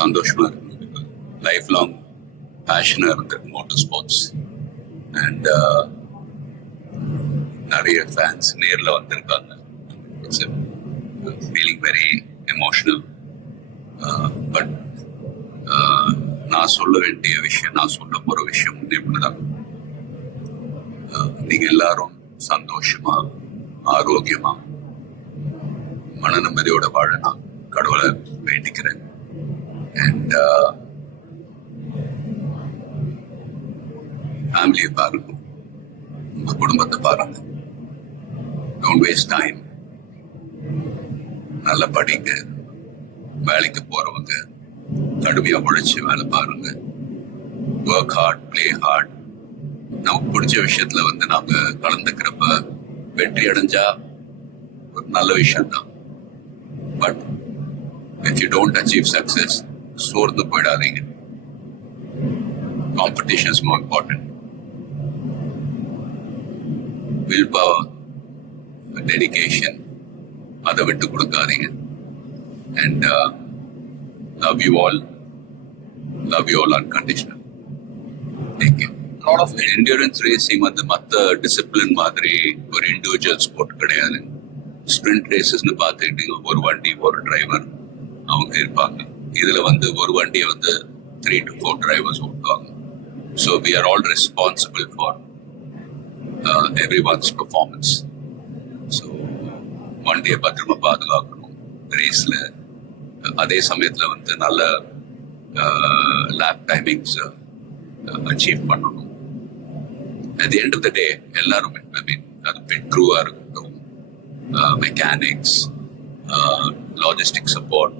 சந்தோஷமா இருக்கு. Life long பேஷனா இருந்தது மோட்டார் ஸ்போர்ட்ஸ். அண்ட் நிறைய ஃபேன்ஸ் நேரில் வந்திருக்காங்க. It's feeling very emotional. But நான் சொல்ல வேண்டிய விஷயம், நான் சொல்ல போற விஷயம் இப்படிதான். நீங்க எல்லாரும் சந்தோஷமா, ஆரோக்கியமா, மன நிம்மதியோட வாழ நான் கடவுளை வேண்டிக்கிறேன். அண்ட் ஃபேமிலியை பாருங்க, உங்க குடும்பத்தை பாருங்க. Don't waste time. நல்லா படிங்க. வேலைக்கு போறவங்க கடுமையா உழைச்சு வேலை பாருங்க. Work hard, play hard. நமக்கு பிடிச்ச விஷயத்துல நாங்க கலந்துக்கிறப்ப வெற்றி அடைஞ்சா ஒரு நல்ல விஷயம் தான். But if you don't achieve success, சோர்ந்து போயிடாதீங்க. Competition is more important. Willpower, dedication, அதை விட்டு கொடுக்காதீங்க. And love you all unconditional. Take care. lot of endurance racing மற்ற டிசிப்ளின் மாதிரி ஒரு இண்டிவிஜுவல் ஸ்போர்ட் கிடையாது. ஸ்பிரிண்ட் ரேசஸ்னு பார்த்துக்கிட்டீங்க, ஒரு வண்டி ஒரு டிரைவர் அவங்க இருப்பாங்க. இதுல ஒரு வண்டியை 3 to 4 டிரைவர்ஸ் ஓட்டுவாங்க. So we are all responsible for everyone's performance. So வண்டியை பத்திரமா பாதுகாக்கணும் ரேஸ்ல. அதே சமயத்துல நல்ல லேப் டைமிங்ஸ் அச்சீவ் பண்ணணும். At the end of the day, எல்லாரும் அது பிட் க்ரூவா இருக்கட்டும், மெக்கானிக்ஸ், லாஜிஸ்டிக் சப்போர்ட்,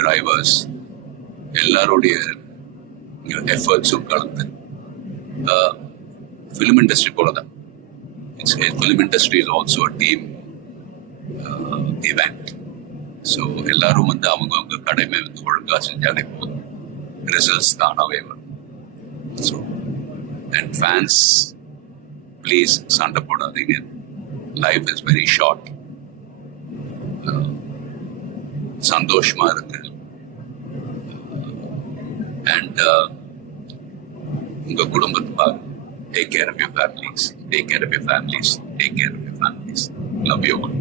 டிரைவர்ஸ், எல்லாருடைய எஃபர்ட்ஸும் கலந்து ஃபிலிம் இண்டஸ்ட்ரி போலதான். Film industry is also a team event. So எல்லாரும் அவங்க கடமை ஒழுங்கா செஞ்சாலே போதும், ரிசல்ட்ஸ் தானாவே வரும். ஸோ and fans, please சண்டை போடாதீங்க. Life is very short. சந்தோஷமா இருக்கு. அண்ட் உங்க குடும்பத்தை பாருங்க. Take care of your families. Take care of your families. Take care of your families. Love you all.